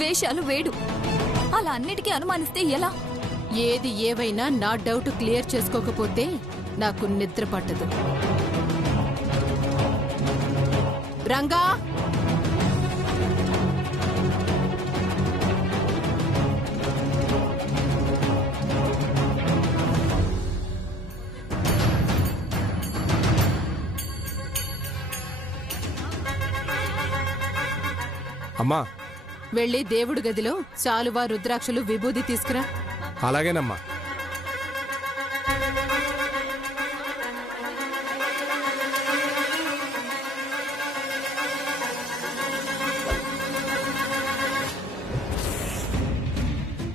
వేషాలు వేడు. అలా అన్నిటికీ అనుమానిస్తే ఎలా? ఏది ఏవైనా నా డౌట్ క్లియర్ చేసుకోకపోతే నాకు నిద్ర పట్టదు. రంగా, అమ్మా, వెళ్ళి దేవుడి గదిలో శాలువా, రుద్రాక్షలు, విభూది తీసుకురా. అలాగేనమ్మా.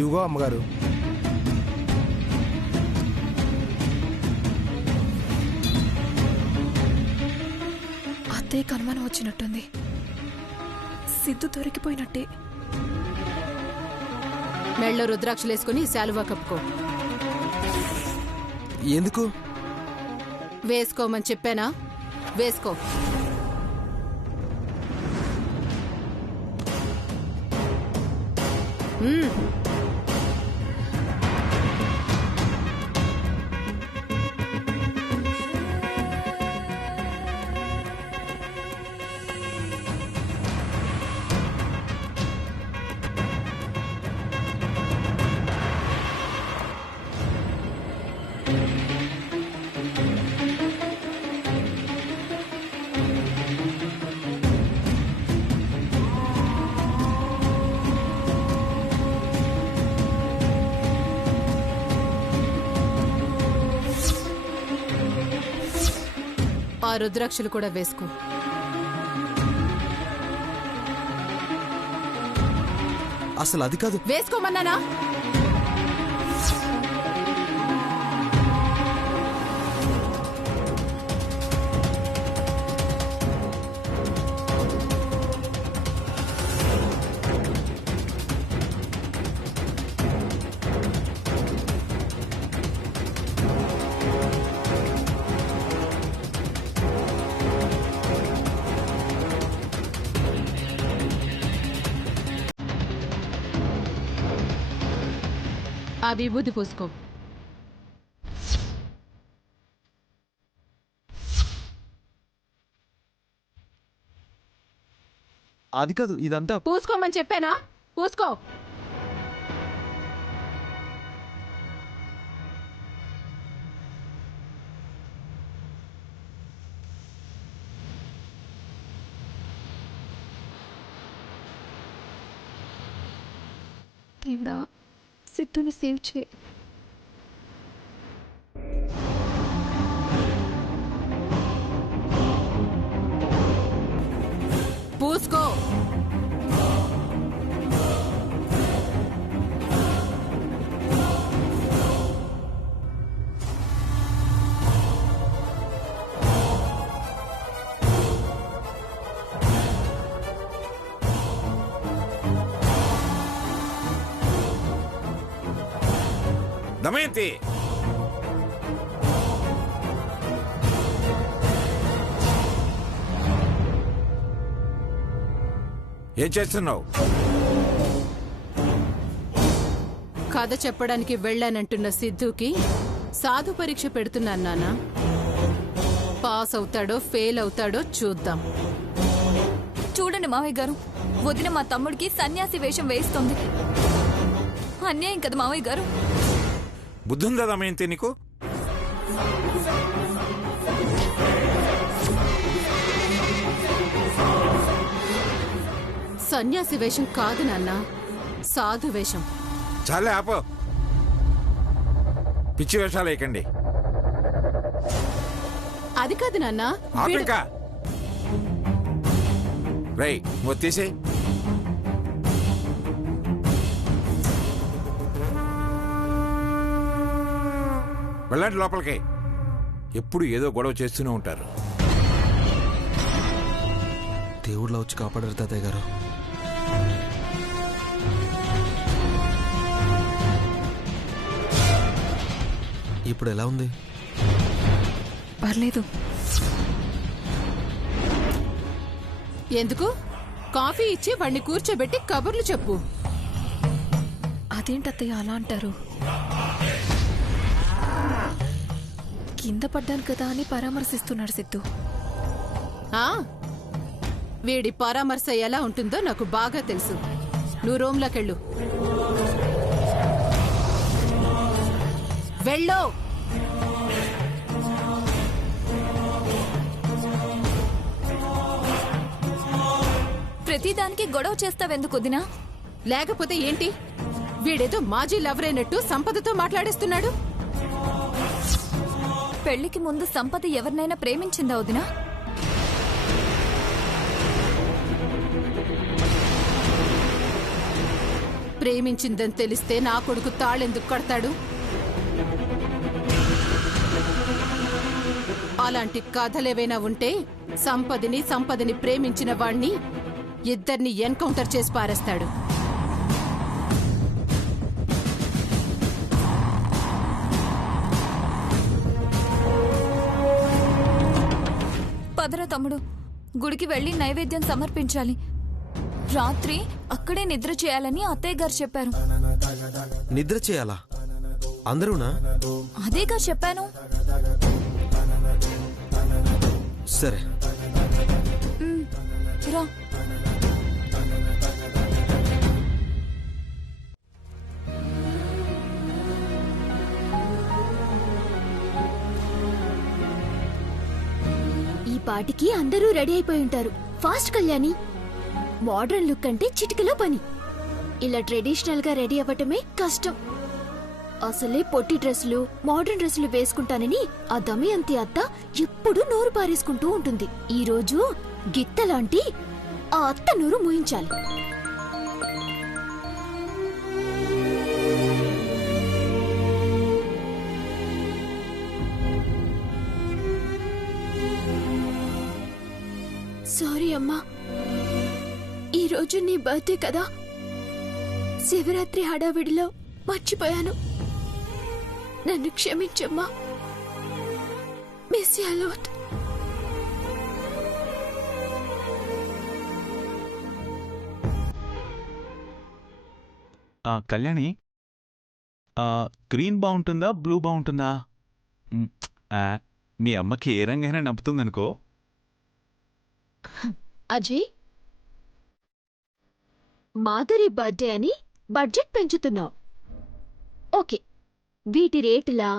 ఇవిగో అమ్మగారు. అత్తయ్యకి అనుమానం వచ్చినట్టుంది. సిద్ధు దొరికిపోయినట్టే. మెళ్ళో రుద్రాక్షలేసుకుని శాలువా కప్పుకో. ఎందుకు? వేసుకోమని చెప్పానా? వేసుకో. ఆ రుద్రాక్షలు కూడా వేసుకో. అసలు అది కాదు. వేసుకోమన్నానా? ఆ విభూది పూసుకో. అది కాదు, ఇదంతా. పూసుకోమని చెప్పానా? పూసుకో. దేవుడా, సిద్ధుని సేవ్ చేయి. పూసుకో. దమయంతి, ఏం చేస్తున్నావు? కథ చెప్పడానికి వెళ్ళానంటున్న సిద్ధుకి సాధు పరీక్ష పెడుతున్నాను నాన్న. పాస్ అవుతాడో ఫెయిల్ అవుతాడో చూద్దాం. చూడండి మావయ్య గారు, వదిన మా తమ్ముడికి సన్యాసి వేషం వేస్తుంది. అన్యాయం కదా మావయ్య గారు. బుద్ధుందా దమయంతి నీకు? సన్యాసి వేషం కాదు నాన్న, సాధు వేషం. చాలే ఆపో, పిచ్చి వేషాలు వేయకండి. అది కాదు నాన్న. ఆపింకా రై, నువ్వు తీసేయి. వెళ్ళండి లోపలికి. ఎప్పుడు ఏదో గొడవ చేస్తూనే ఉంటారు. దేవుళ్ళ వచ్చి కాపాడారు తాతయ్య గారు. ఇప్పుడు ఎలా ఉంది? పర్లేదు. ఎందుకు? కాఫీ ఇచ్చి వాణ్ణి కూర్చోబెట్టి కబుర్లు చెప్పు. అదేంటత్తయ్య అలా అంటారు? కింద పడ్డాను కదా అని పరామర్శిస్తున్నాడు సిద్ధు. ఆ వీడి పరామర్శ ఎలా ఉంటుందో నాకు బాగా తెలుసు. నువ్వు రూమ్లోకెళ్ళు. వెళ్ళో. ప్రతిదానికి గొడవ చేస్తావెందుకు వదినా? లేకపోతే ఏంటి? వీడేదో మాజీ లవర్ అయినట్టు సంపదతో మాట్లాడేస్తున్నాడు. పెళ్లికి ముందు సంపద ఎవరినైనా ప్రేమించిందా వదినా? ప్రేమించిందని తెలిస్తే నా కొడుకు తాళెందుకు కడతాడు? అలాంటి కథలేవైనా ఉంటే సంపదని ప్రేమించిన వాణ్ణి ఇద్దరిని ఎన్కౌంటర్ చేసి పారేస్తాడు. పదరా తమ్ముడు, గుడికి వెళ్లి నైవేద్యం సమర్పించాలి. రాత్రి అక్కడే నిద్ర చేయాలని అత్తయ్య గారు చెప్పారు. నిద్ర చేయాలా? అందరూనా? అదేగా చెప్పాను. సరే రా. ఈ పాటికి అందరూ రెడీ అయిపోయి ఉంటారు. ఫాస్ట్ కళ్యాణి. మోడర్న్ లుక్ అంటే చిటికలో పని. ఇలా ట్రెడిషనల్ గా రెడీ అవ్వటమే కష్టం. అసలే పొట్టి డ్రెస్సులు, మోడర్న్ డ్రెస్సులు వేసుకుంటానని ఆ దమయంతి అత్త ఎప్పుడూ నోరు పారేసుకుంటూ ఉంటుంది. ఈ రోజు గిత్తలాంటి ఆ అత్త నోరు మూయించాలి. సారీ అమ్మా, ఈరోజు నీ బర్త్డే కదా, శివరాత్రి హడావిడిలో మర్చిపోయాను. నన్ను క్షమించమ్మా. Miss you lot. Kalyani, green బాగుంటుందా బ్లూ బాగుంటుందా? మీ అమ్మకి ఏ రంగైనా నప్పుతుందనుకో. అజయ్, మాధురి బర్త్డే అని బడ్జెట్ పెంచుతున్నావు. ఓకే, వీటి రేటులా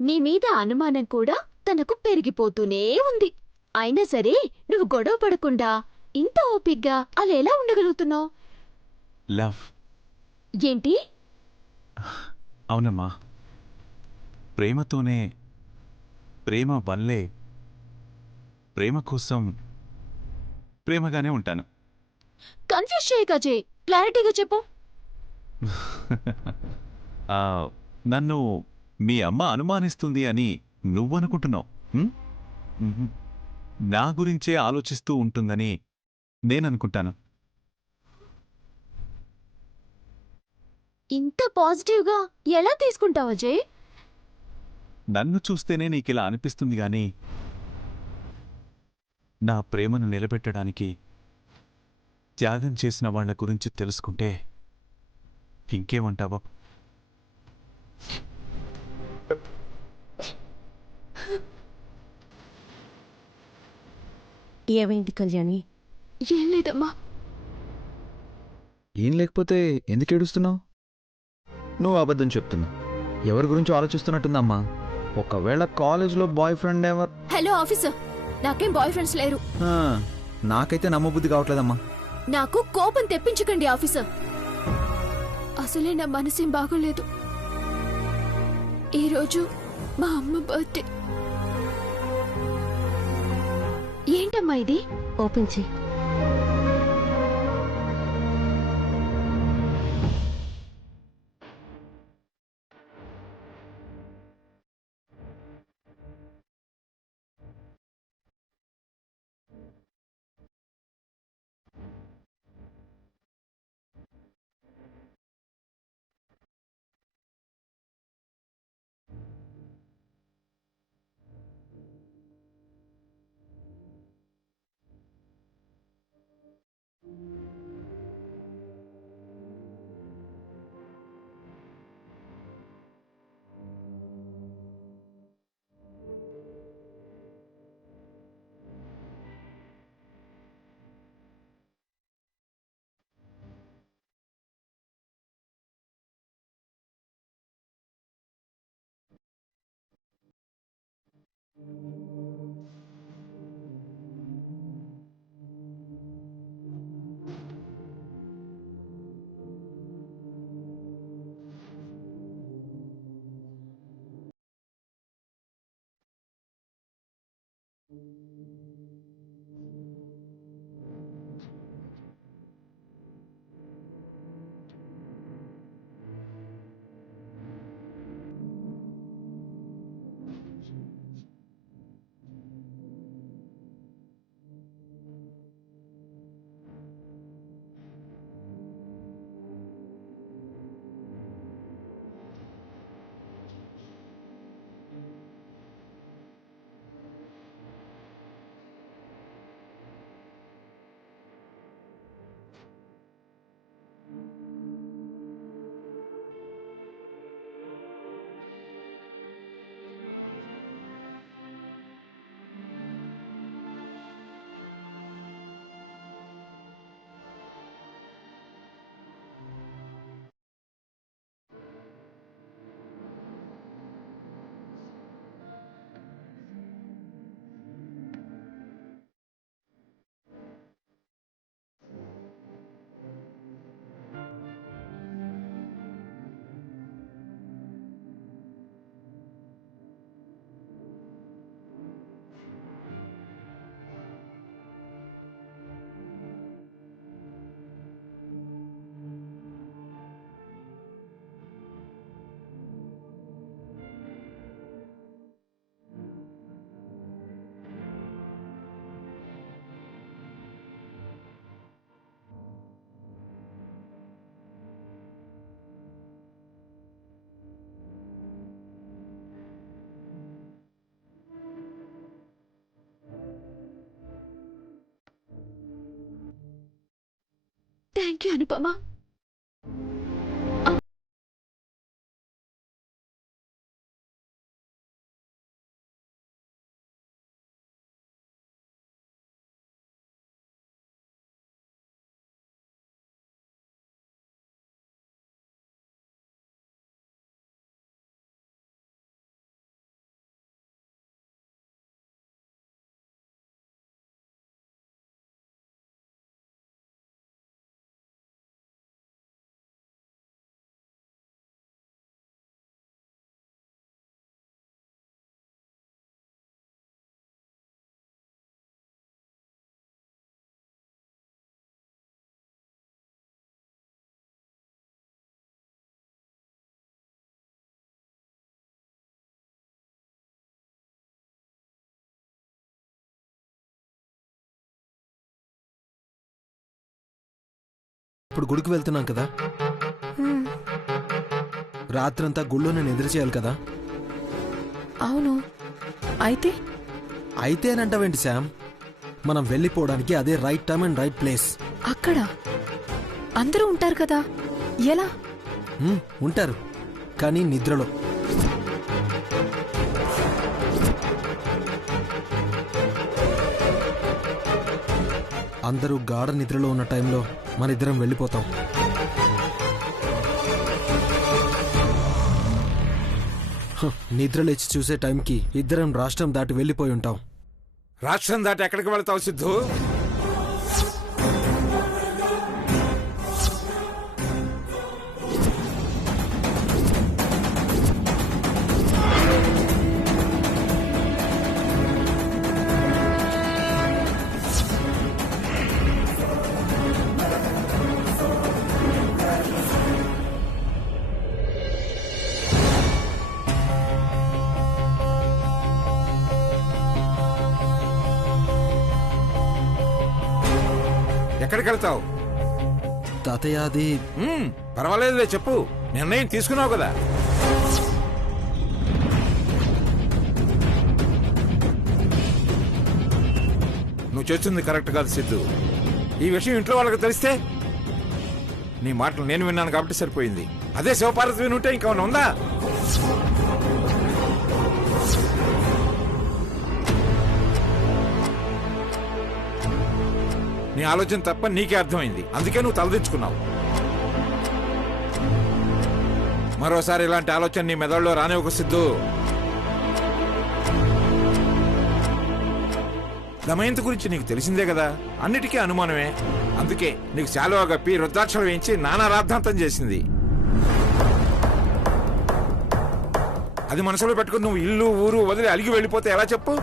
నీ మీద అనుమానం కూడా తనకు పెరిగిపోతూనే ఉంది. అయినా సరే నువ్వు గొడవ పడకుండా ఇంత ఓపిగ్గా అలా ఎలా ఉండగలుగుతున్నావు? లవ్. ఏంటి? అవునమ్మా, ప్రేమతోనే, ప్రేమ వల్లే, ప్రేమ కోసం ప్రేమగానే ఉంటాను. కన్ఫ్యూజ్ చేయక అజయ్, క్లారిటీగా చెప్పు. నన్ను మీ అమ్మ అనుమానిస్తుంది అని నువ్వనుకుంటున్నావు. నా గురించే ఆలోచిస్తూ ఉంటుందని నేననుకుంటాను. ఇంత పాజిటివ్గా ఎలా తీసుకుంటావు అజయ్? నన్ను చూస్తేనే నీకిలా అనిపిస్తుంది గాని నా ప్రేమను నిలబెట్టడానికి త్యాగం చేసిన వాళ్ళ గురించి తెలుసుకుంటే ఇంకేమంటావా? ఏమైంది కళ్యాణి? ఏం లేదమ్మా. ఏం లేకపోతే ఎందుకు ఏడుస్తున్నావు? నువ్వు అబద్ధం చెప్తున్నావు. ఎవరి గురించి ఆలోచిస్తున్నట్టుందమ్మా? ఒకవేళ కాలేజ్లో బాయ్ ఫ్రెండ్ ఎవరు? హలో ఆఫీసర్, నాకేం బాయ్ ఫ్రెండ్స్ లేరు. నాకైతే నమ్మబుద్ధి కావట్లేదమ్మా. నాకు కోపం తెప్పించకండి ఆఫీసర్. అసలే నా మనసేం బాగోలేదు. ఈరోజు మా అమ్మ బర్త్డే. ఏంటమ్మా ఇది? ఓపెన్ చేయి. Thank you Anupama. ఇప్పుడు గుడికి వెళ్తున్నాం కదా, రాత్రంతా గుళ్ళో నేను ఎదురు చేయాలి కదా. అవును, అయితే అయితేనంటావేంటి శామ్? మనం వెళ్ళిపోవడానికి అదే right time and right place. అక్కడ అందరూ ఉంటారు కదా, ఎలా? ఉంటారు, కానీ నిద్రలో. అందరూ గాఢ నిద్రలో ఉన్న టైంలో మనిద్దరం వెళ్ళిపోతాం. నిద్ర లేచి చూసే టైంకి ఇద్దరం రాష్ట్రం దాటి వెళ్ళిపోయి ఉంటాం. రాష్ట్రం దాటి ఎక్కడికి వెళ్తావు సిద్ధు? ఎక్కడికి వెళ్తావు? తాతయ్య, అది పర్వాలేదులే, చెప్పు. నిర్ణయం తీసుకున్నావు కదా. నువ్వు చేస్తుంది కరెక్ట్ కాదు సిద్ధు. ఈ విషయం ఇంట్లో వాళ్ళకి తెలిస్తే? నీ మాటలు నేను విన్నాను కాబట్టి సరిపోయింది. అదే శివపార్వతి వినుంటే ఇంకేమైనా ఉందా? నీ ఆలోచన తప్ప నీకే అర్థమైంది, అందుకే నువ్వు తలదించుకున్నావు. మరోసారి ఇలాంటి ఆలోచన నీ మెదడులో రానివ్వకు సిద్ధు. దమయంతి గురించి నీకు తెలిసిందే కదా, అన్నిటికీ అనుమానమే. అందుకే నీకు శాలువా కప్పి రుద్రాక్షలు వేయించి నానా రాద్ధాంతం చేసింది. అది మనసులో పెట్టుకుని నువ్వు ఇల్లు ఊరు వదిలి అలిగి వెళ్ళిపోతే ఎలా చెప్పు?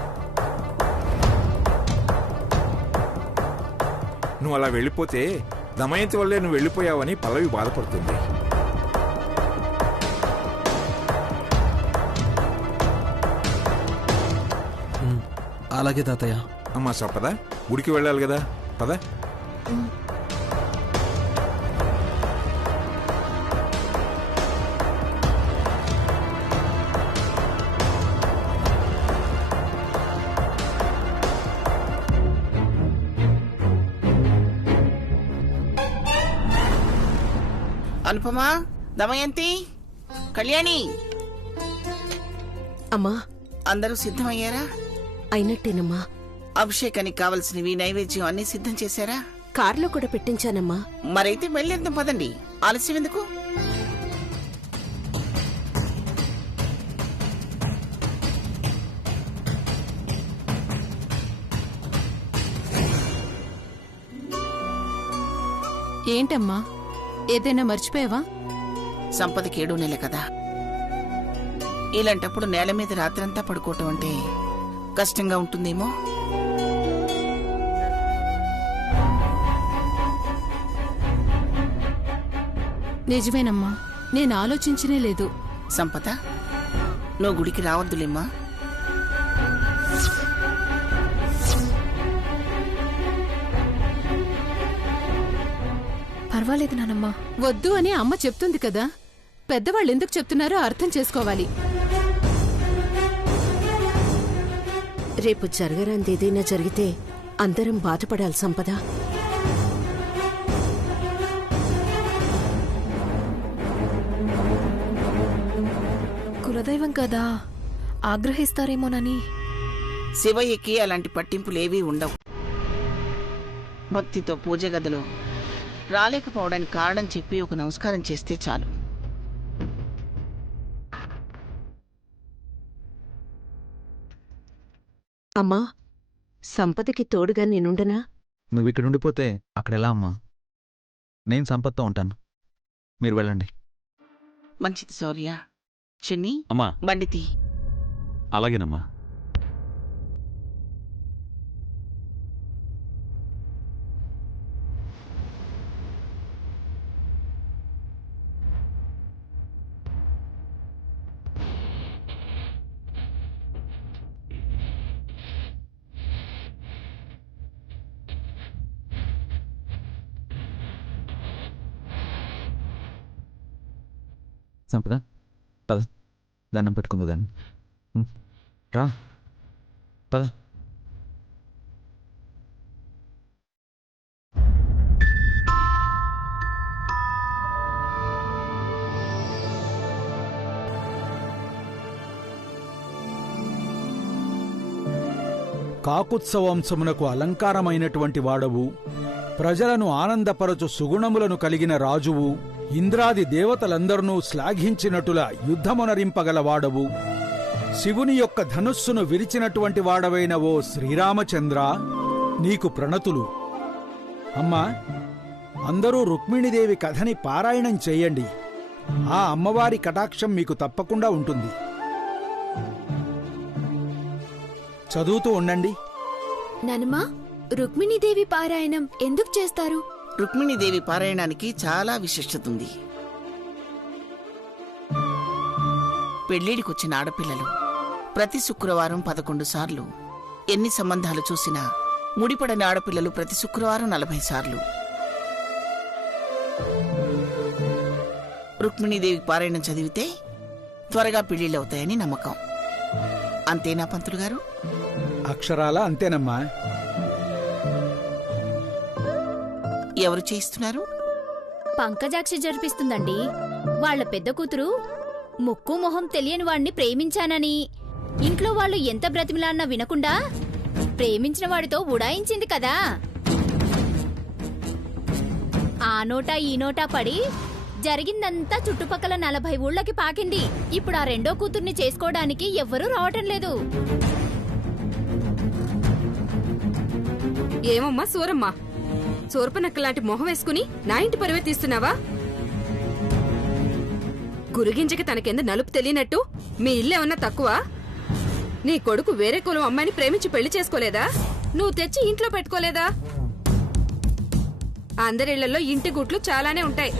నువ్వు అలా వెళ్ళిపోతే దమయంతి వల్లే నువ్వు వెళ్ళిపోయావని పల్లవి బాధపడుతుంది. అలాగే తాతయ్య. అమ్మా సంపద, గుడికి వెళ్ళాలి కదా, పద. అనుపమా, దమయంతి, కళ్యాణి, అమ్మా అందరూ సిద్ధమయ్యారా? అయినట్టేనమ్మా. అభిషేకానికి కావలసినవి నైవేద్యం అన్ని సిద్ధం చేశారా? కార్లో కూడా పెట్టించానమ్మా. మరైతే వెళ్ళేద్దాం పదండి, ఆలస్యం ఎందుకు? ఏంటమ్మా, ఏదైనా మర్చిపోయావా? సంపదకి 7వ నెల కదా, ఇలాంటప్పుడు నేల మీద రాత్రంతా పడుకోవటం అంటే కష్టంగా ఉంటుందేమో. నిజమేనమ్మా, నేను ఆలోచించనే లేదు. సంపద, నువ్వు గుడికి రావద్దులేమ్మా. పర్వాలేదు నానమ్మా. వద్దు అని అమ్మ చెప్తుంది కదా, పెద్దవాళ్ళు ఎందుకు చెప్తున్నారో అర్థం చేసుకోవాలి. రేపు జరగరాంది ఏదైనా జరిగితే అందరం బాధపడాలి సంపద. కులదైవం కదా, ఆగ్రహిస్తారేమోనని. శివయ్యకి అలాంటి పట్టింపులేవీ ఉండవు. భక్తితో పూజ గదిలో రాలేకపోవడానికి కారణం చెప్పి ఒక నమస్కారం చేస్తే చాలు. అమ్మా, సంపదకి తోడుగా నేనుండనా? నువ్వు ఇక్కడ ఉండిపోతే అక్కడ ఎలా అమ్మా? నేను సంపత్తో ఉంటాను, మీరు వెళ్ళండి. మంచిది శౌర్య. చిన్ని, అమ్మా బండితి. అలాగేనమ్మా. సంపద, పద, దండం పెట్టుకుంది దాన్ని. రా, పద. కాకుత్సవంశమునకు అలంకారమైనటువంటి వాడవు, ప్రజలను ఆనందపరచు సుగుణములను కలిగిన రాజువు, ఇంద్రాది దేవతలందరినూ శ్లాఘించినట్టుల యుద్ధమునరింపగలవాడవు, శివుని యొక్క ధనుస్సును విరిచినటువంటి వాడవైన ఓ శ్రీరామచంద్ర, నీకు ప్రణతులు. అమ్మా, అందరూ రుక్మిణీదేవి కథని పారాయణం చెయ్యండి. ఆ అమ్మవారి కటాక్షం మీకు తప్పకుండా ఉంటుంది. చదువుతూ ఉండండి. నానమ్మా, రుక్మిణీదేవి పారాయణం ఎందుకు చేస్తారు? రుక్మిణీదేవి పారాయణానికి చాలా విశిష్టత ఉంది. పెళ్లిడికొచ్చిన ఆడపిల్లలు ప్రతి శుక్రవారం 11 సార్లు, ఎన్ని సంబంధాలు చూసినా ముడిపడని ఆడపిల్లలు ప్రతి శుక్రవారం 40 సార్లు రుక్మిణీదేవి పారాయణం చదివితే త్వరగా పెళ్లిళ్ళవుతాయని నమ్మకం. అంతేనా పంతులు గారు? అక్షరాలా అంతేనమ్మా. ఎవరు చేయిస్తున్నారు? పంకజాక్షి జరిపిస్తుందండి. వాళ్ళ పెద్ద కూతురు ముక్కు మొహం తెలియని వాణ్ణి ప్రేమించానని ఇంట్లో వాళ్ళు ఎంత బ్రతిమిలాన్నా వినకుండా ప్రేమించిన వాడితో ఉడాయించింది కదా. ఆ నోటా ఈ నోటా పడి జరిగిందంతా చుట్టుపక్కల 40 ఊళ్ళకి పాకింది. ఇప్పుడు ఆ రెండో కూతుర్ని చేసుకోవడానికి ఎవ్వరూ రావటం లేదు. ఏమమ్మా సూరమ్మా, సూర్పనక్కలాంటి మొహం వేసుకుని నా ఇంటి పరువే తీస్తున్నావా? గురిగింజకి తనకెందు నలుపు తెలియనట్టు మీ ఇల్లేమన్నా తక్కువ? నీ కొడుకు వేరే కులం అమ్మాయిని ప్రేమించి పెళ్లి చేసుకోలేదా? నువ్వు తెచ్చి ఇంట్లో పెట్టుకోలేదా? అందరిళ్లలో ఇంటి గుట్లు చాలానే ఉంటాయి.